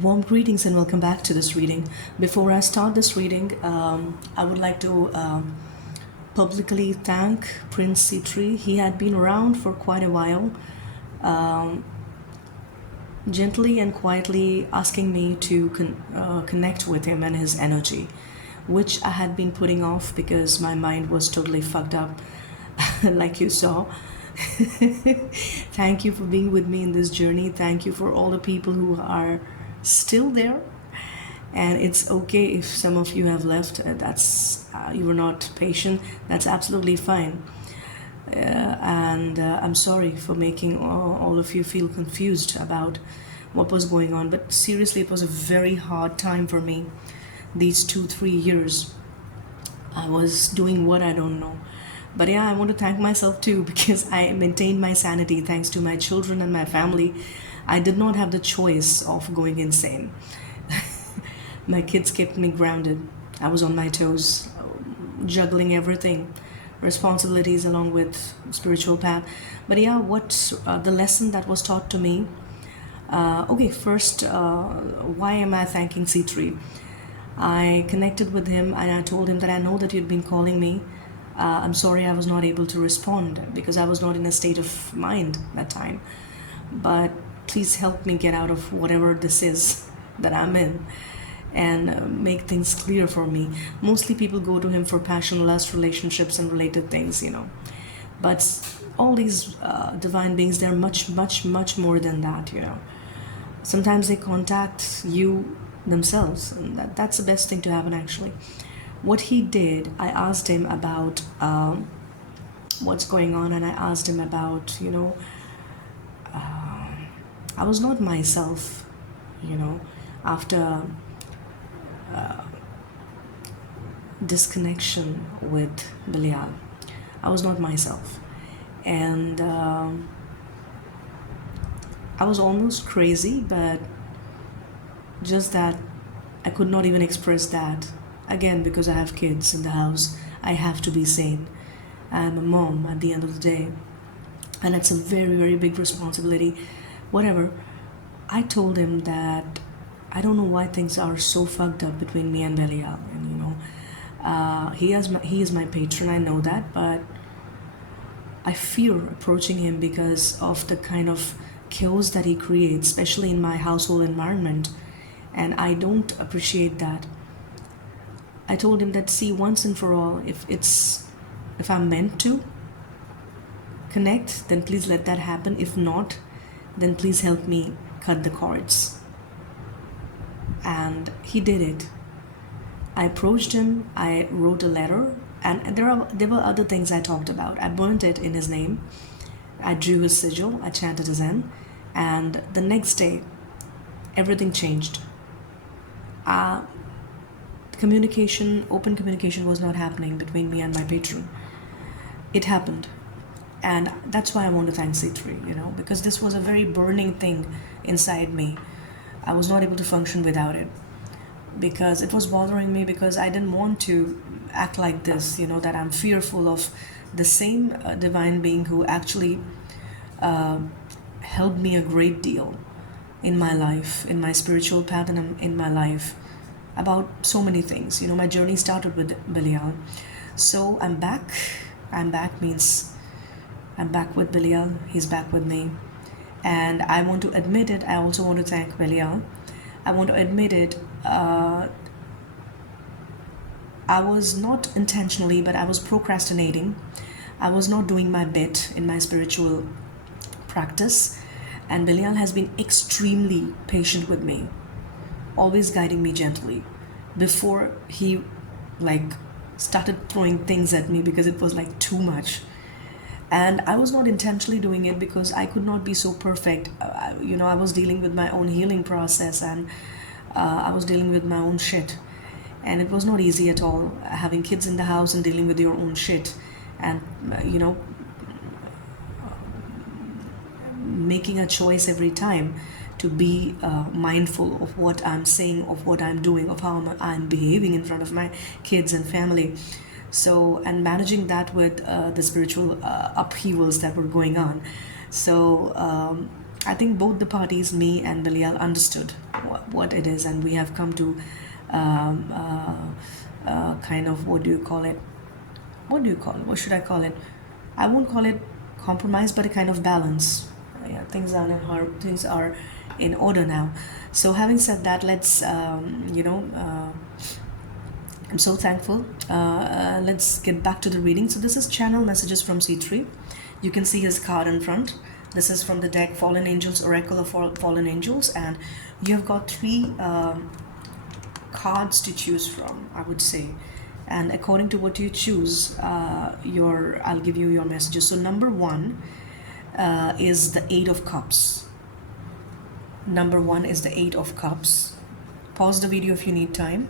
Warm greetings and welcome back to this reading. Before I start this reading, I would like to publicly thank Prince Sitri. He had been around for quite a while, gently and quietly asking me to connect with him and his energy, which I had been putting off because my mind was totally fucked up, like you saw. Thank you for being with me in this journey. Thank you for all the people who are still there, and it's okay if some of you have left. That's you were not patient. That's absolutely fine. And I'm sorry for making all of you feel confused about what was going on, but seriously, it was a very hard time for me. These 2-3 years I was doing what I don't know. But yeah, I want to thank myself too, because I maintained my sanity thanks to my children and my family. I did not have the choice of going insane. My kids kept me grounded. I was on my toes, juggling everything, responsibilities along with spiritual path. But yeah, what the lesson that was taught to me. Okay, first, why am I thanking C3? I connected with him and I told him that I know that you'd been calling me. I'm sorry I was not able to respond because I was not in a state of mind that time. But please help me get out of whatever this is that I'm in, and make things clear for me. Mostly people go to him for passion, lust, relationships, and related things, But all these divine beings, they're much, much, much more than that, Sometimes they contact you themselves, and that's the best thing to happen, actually. What he did, I asked him about what's going on, and I asked him about, I was not myself, after disconnection with Belial. I was not myself. And I was almost crazy, but just that I could not even express that. Again, because I have kids in the house, I have to be sane. I'm a mom at the end of the day. And it's a very, very big responsibility. Whatever. I told him that I don't know why things are so fucked up between me and Belial. And he is my patron, I know that, but I fear approaching him because of the kind of chaos that he creates, especially in my household environment. And I don't appreciate that. I told him that, see, once and for all, if I'm meant to connect, then please let that happen. If not, then please help me cut the cords. And he did it. I approached him, I wrote a letter, and there were other things I talked about. I burnt it in his name, I drew his sigil, I chanted his end, and the next day, everything changed. Open communication was not happening between me and my patron. It happened. And that's why I want to thank C3, because this was a very burning thing inside me. I was not able to function without it because it was bothering me, because I didn't want to act like this, that I'm fearful of the same divine being who actually helped me a great deal in my life, in my spiritual path, and in my life about so many things. My journey started with Belial. So I'm back. I'm back means I'm back with Belial. He's back with me. And I want to admit it. I also want to thank Belial. I want to admit it. I was not intentionally, but I was procrastinating. I was not doing my bit in my spiritual practice. And Belial has been extremely patient with me, always guiding me gently before he started throwing things at me, because it was too much. And I was not intentionally doing it because I could not be so perfect. I was dealing with my own healing process, and I was dealing with my own shit. And it was not easy at all, having kids in the house and dealing with your own shit. And, making a choice every time to be mindful of what I'm saying, of what I'm doing, of how I'm behaving in front of my kids and family. So, and managing that with the spiritual upheavals that were going on. So, I think both the parties, me and Belial, understood what it is, and we have come to um, kind of, what do you call it? What should I call it? I won't call it compromise, but a kind of balance. Yeah, things are in order now. So having said that, let's I'm so thankful. Let's get back to the reading. So this is channel messages from Sitri. You can see his card in front. This is from the deck Fallen Angels, Oracle of Fallen Angels, and you have got three cards to choose from, I would say. And according to what you choose, I'll give you your messages. So number one is the Eight of Cups. Number one is the Eight of Cups. Pause the video if you need time.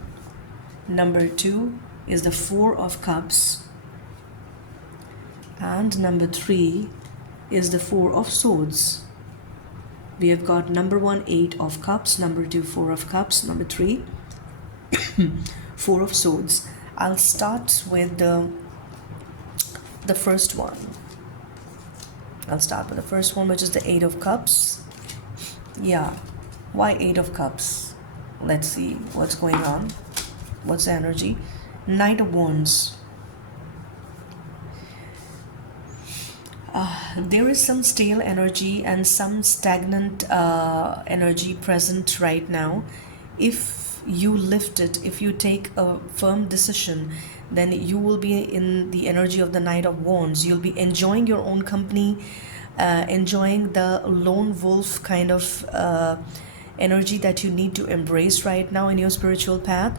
Number two is the Four of Cups. And number three is the Four of Swords. We have got number one, Eight of Cups. Number two, Four of Cups. Number three, Four of Swords. I'll start with the first one. I'll start with the first one, which is the Eight of Cups. Yeah. Why Eight of Cups? Let's see what's going on. What's the energy? Knight of Wands. There is some stale energy and some stagnant energy present right now. If you lift it, if you take a firm decision, then you will be in the energy of the Knight of Wands. You'll be enjoying your own company, enjoying the lone wolf kind of energy that you need to embrace right now in your spiritual path.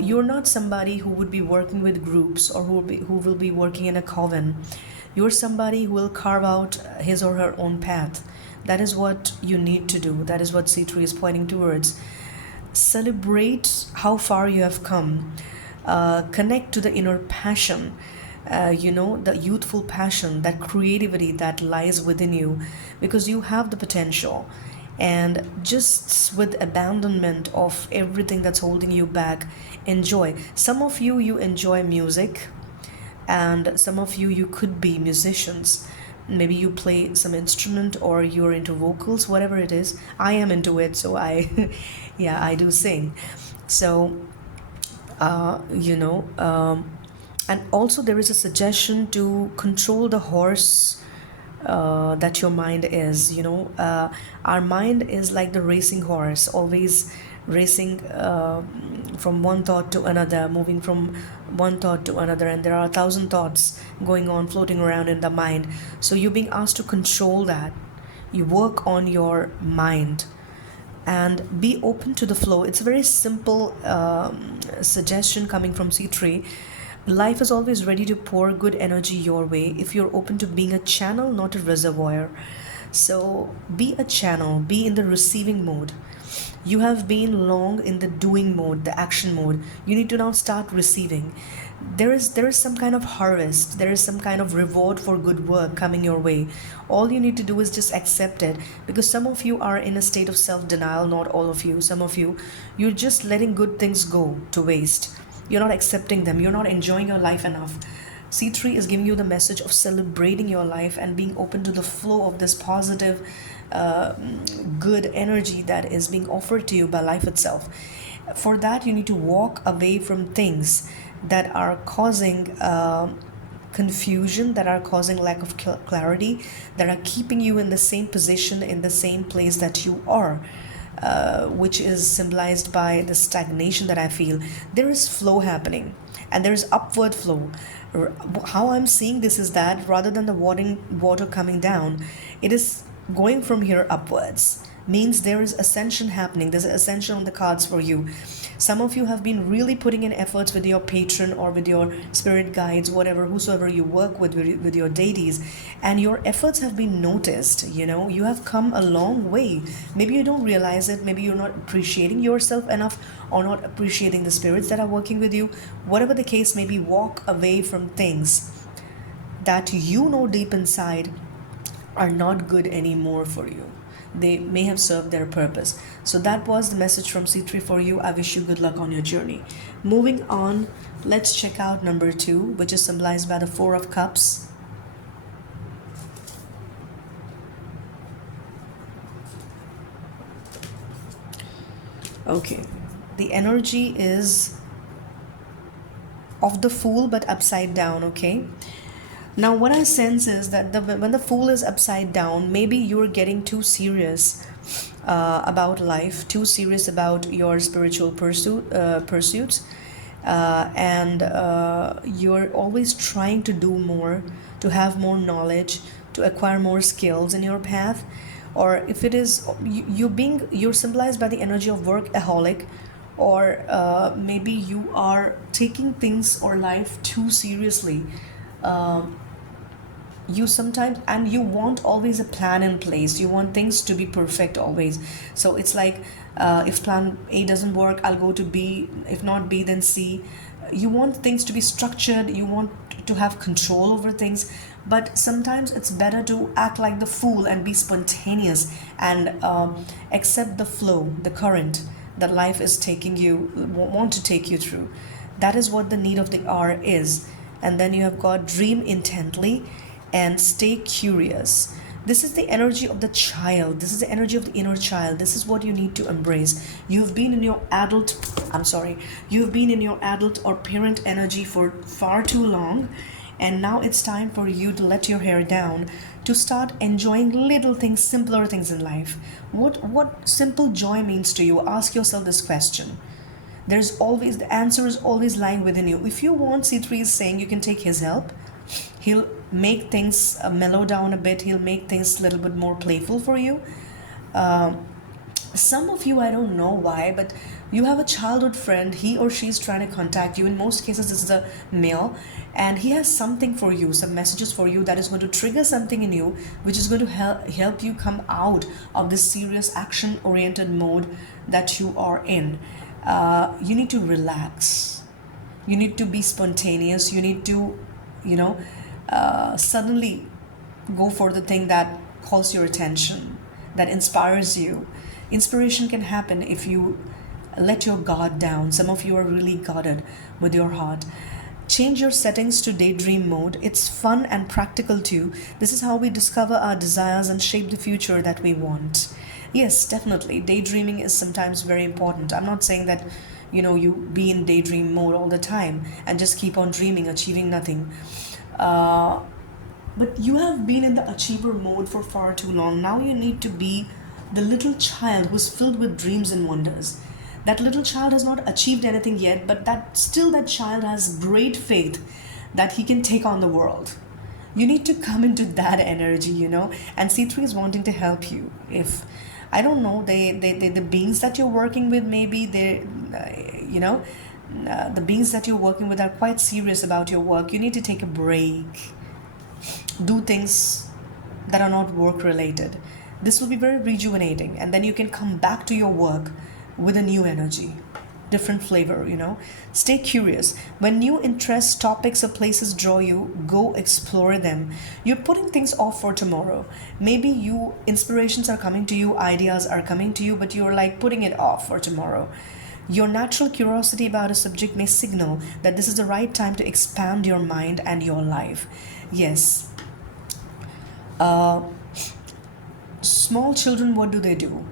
You're not somebody who would be working with groups or who will be working in a coven. You're somebody who will carve out his or her own path. That is what you need to do. That is what Sitri is pointing towards. Celebrate how far you have come. Connect to the inner passion, the youthful passion, that creativity that lies within you, because you have the potential. And just with abandonment of everything that's holding you back, enjoy. Some of you enjoy music, and some of you could be musicians. Maybe you play some instrument or you're into vocals, whatever it is. I am into it, so I yeah, I do sing. So and also there is a suggestion to control the horse that your mind is. Our mind is like the racing horse, always racing from one thought to another, moving from one thought to another, and there are 1,000 thoughts going on, floating around in the mind. So you're being asked to control that. You work on your mind and be open to the flow. It's a very simple suggestion coming from C3. Life is always ready to pour good energy your way if you're open to being a channel, not a reservoir. So be a channel, be in the receiving mode. You have been long in the doing mode, the action mode. You need to now start receiving. There is some kind of harvest, there is some kind of reward for good work coming your way. All you need to do is just accept it, because some of you are in a state of self-denial, not all of you. Some of you, you're just letting good things go to waste. You're not accepting them, you're not enjoying your life enough. C3 is giving you the message of celebrating your life and being open to the flow of this positive good energy that is being offered to you by life itself. For that, you need to walk away from things that are causing confusion, that are causing lack of clarity, that are keeping you in the same position, in the same place that you are, which is symbolized by the stagnation that I feel. There is flow happening, and there is upward flow. How I'm seeing this is that rather than the water coming down, it is going from here upwards. Means there is ascension happening. There's an ascension on the cards for you. Some of you have been really putting in efforts with your patron or with your spirit guides, whatever, whosoever you work with your deities, and your efforts have been noticed. You have come a long way. Maybe you don't realize it. Maybe you're not appreciating yourself enough, or not appreciating the spirits that are working with you. Whatever the case may be, walk away from things that you know deep inside are not good anymore for you. They may have served their purpose. So that was the message from C3 for you. I wish you good luck on your journey. Moving on, let's check out number 2, which is symbolized by the 4 of Cups. Okay. The energy is of the fool but upside down, okay? Now, what I sense is that when the fool is upside down, maybe you're getting too serious about life, too serious about your spiritual pursuits, and you're always trying to do more, to have more knowledge, to acquire more skills in your path. Or if it is you're symbolized by the energy of workaholic, or maybe you are taking things or life too seriously. You sometimes, and you want always a plan in place, you want things to be perfect always. So it's like, if plan A doesn't work, I'll go to B, if not B then C. You want things to be structured, you want to have control over things, but sometimes it's better to act like the fool and be spontaneous, and accept the flow, the current that life is taking you, want to take you through. That is what the need of the hour is. And then you have got dream intently and stay curious. This is the energy of the child. This is the energy of the inner child. This is what you need to embrace. You've been in your adult, I'm sorry, you've been in your adult or parent energy for far too long. And now it's time for you to let your hair down, to start enjoying little things, simpler things in life. What simple joy means to you? Ask yourself this question. There's always, the answer is always lying within you. If you want, C3 is saying you can take his help. He'll make things mellow down a bit. He'll make things a little bit more playful for you. Some of you, I don't know why, but you have a childhood friend, he or she is trying to contact you. In most cases, this is a male, and he has something for you, some messages for you that is going to trigger something in you, which is going to help you come out of this serious action oriented mode that you are in. You need to relax. You need to be spontaneous. You need to, suddenly go for the thing that calls your attention, that inspires you. Inspiration can happen if you let your guard down. Some of you are really guarded with your heart. Change your settings to daydream mode. It's fun and practical too. This is how we discover our desires and shape the future that we want. Yes, definitely. Daydreaming is sometimes very important. I'm not saying that, you be in daydream mode all the time and just keep on dreaming, achieving nothing. But you have been in the achiever mode for far too long. Now you need to be the little child who's filled with dreams and wonders. That little child has not achieved anything yet, but that child has great faith that he can take on the world. You need to come into that energy, and C3 is wanting to help you. If I don't know, the beings that you're working with, maybe the beings that you're working with are quite serious about your work. You need to take a break, do things that are not work related. This will be very rejuvenating, and then you can come back to your work with a new energy, different flavor. Stay curious. When new interests, topics, or places draw you, go explore them. You're putting things off for tomorrow. Maybe inspirations are coming to you, ideas are coming to you, but you're like putting it off for tomorrow. Your natural curiosity about a subject may signal that this is the right time to expand your mind and your life. Yes. Small children, what do?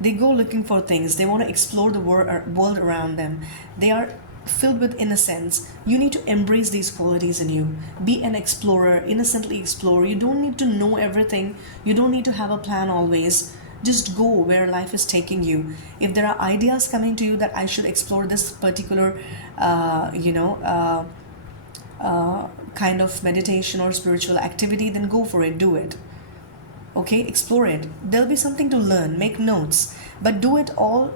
They go looking for things. They want to explore the world around them. They are filled with innocence. You need to embrace these qualities in you. Be an explorer, innocently explore. You don't need to know everything. You don't need to have a plan always. Just go where life is taking you. If there are ideas coming to you that I should explore this particular, kind of meditation or spiritual activity, then go for it, do it. Okay, explore it. There'll be something to learn. Make notes, but do it all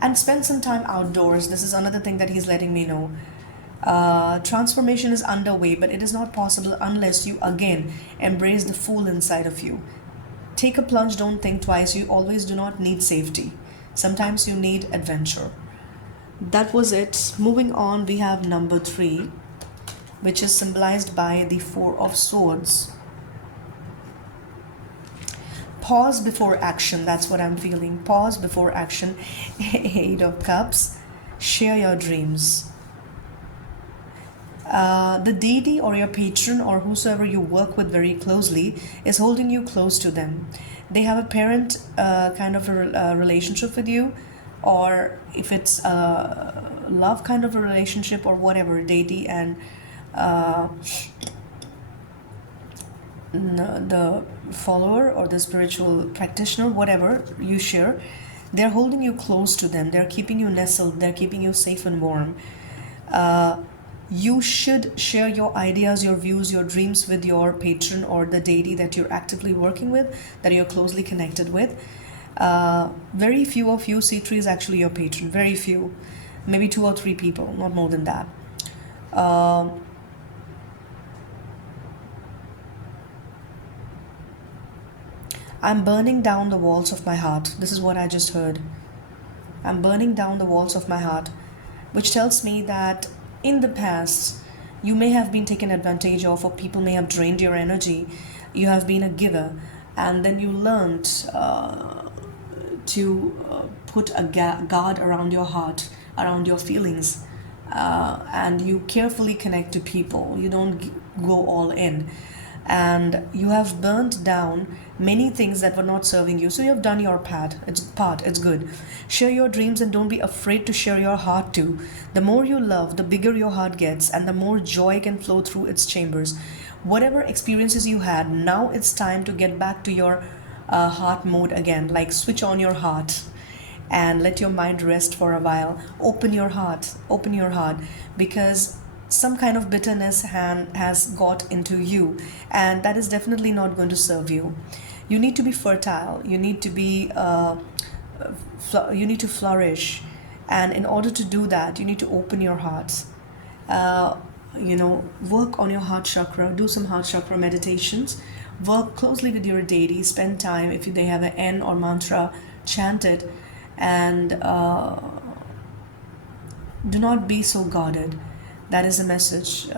and spend some time outdoors. This is another thing that he's letting me know. Transformation is underway, but it is not possible unless you again embrace the fool inside of you. Take a plunge, don't think twice. You always do not need safety. Sometimes you need adventure. That was it. Moving on, we have number 3, which is symbolized by the 4 of Swords. Pause before action. That's what I'm feeling. Pause before action. 8 of Cups. Share your dreams. The deity or your patron or whosoever you work with very closely is holding you close to them. They have a parent kind of a relationship with you, or if it's a love kind of a relationship or whatever, deity and uh, the follower or the spiritual practitioner, whatever you share, they're holding you close to them, they're keeping you nestled, they're keeping you safe and warm. uh, you should share your ideas, your views, your dreams with your patron or the deity that you're actively working with, that you're closely connected with. Very few of you, Sitri is actually your patron, very few, maybe 2 or 3 people, not more than that. Um I'm burning down the walls of my heart. This is what I just heard. I'm burning down the walls of my heart, which tells me that in the past, you may have been taken advantage of, or people may have drained your energy. You have been a giver, and then you learned to put a guard around your heart, around your feelings, and you carefully connect to people. You don't go all in, and you have burnt down many things that were not serving you. So you have done your part. It's good. Share your dreams and don't be afraid to share your heart too. The more you love, the bigger your heart gets, and the more joy can flow through its chambers. Whatever experiences you had, now it's time to get back to your heart mode again. Like switch on your heart and let your mind rest for a while. Open your heart, because some kind of bitterness has got into you, and that is definitely not going to serve you. You need to be fertile, you need to be you need to flourish, and in order to do that you need to open your heart. uh, Work on your heart chakra, do some heart chakra meditations, work closely with your deity, spend time, if they have an N or mantra, chant it, and do not be so guarded. That is the message.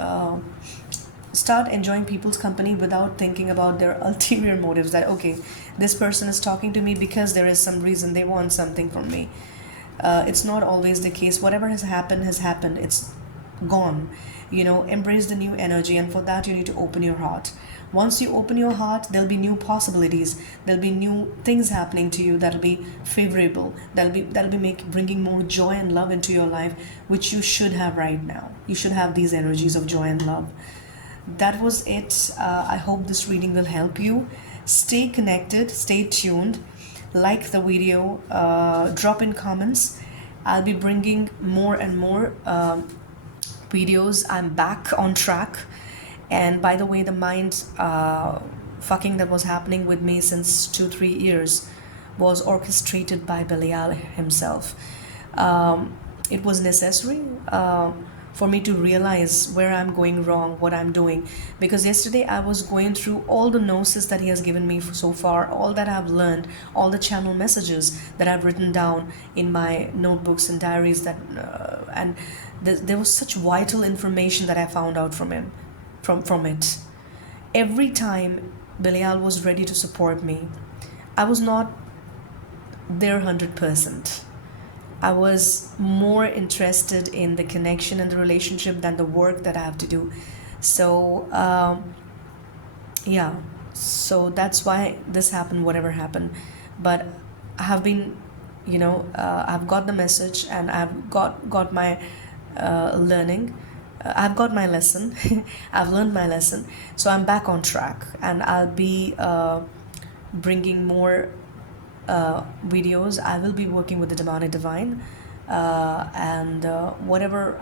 Start enjoying people's company without thinking about their ulterior motives, that okay, this person is talking to me because there is some reason, they want something from me. It's not always the case. Whatever has happened, it's gone. Embrace the new energy, and for that you need to open your heart. Once you open your heart, there'll be new possibilities, there'll be new things happening to you that'll be favorable, that'll be bringing more joy and love into your life, which you should have right now. You should have these energies of joy and love. That was it. I hope this reading will help you. Stay connected, stay tuned, like the video, drop in comments. I'll be bringing more and more videos. I'm back on track. And by the way, the mind fucking that was happening with me since 2-3 years was orchestrated by Belial himself. It was necessary for me to realize where I'm going wrong, what I'm doing. Because yesterday I was going through all the gnosis that he has given me so far, all that I've learned, all the channel messages that I've written down in my notebooks and diaries, and there was such vital information that I found out from him, from it. Every time Belial was ready to support me, I was not there 100%. I was more interested in the connection and the relationship than the work that I have to do. So, yeah, so that's why this happened, whatever happened. But I have been, I've got the message, and I've got my learning. I've got my lesson. I've learned my lesson. So I'm back on track, and I'll be bringing more videos. I will be working with the demonic divine, and whatever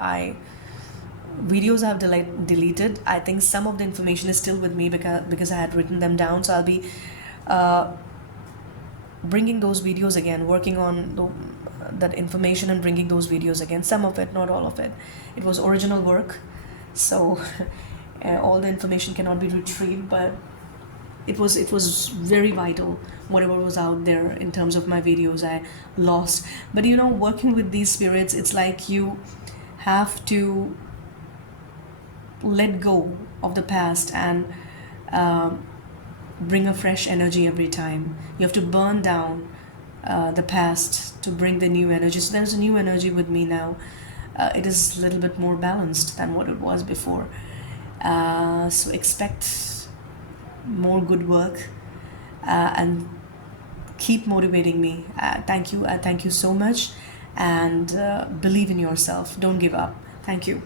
videos I've deleted, I think some of the information is still with me, because I had written them down. So I'll be bringing those videos again, working on that information and bringing those videos again. Some of it, not all of it. It was original work, so all the information cannot be retrieved, but it was very vital. Whatever was out there in terms of my videos, I lost. But working with these spirits, it's like you have to let go of the past and bring a fresh energy every time. You have to burn down the past to bring the new energy. So there's a new energy with me now. It is a little bit more balanced than what it was before. So expect more good work, and keep motivating me. Thank you so much. and believe in yourself. Don't give up. Thank you.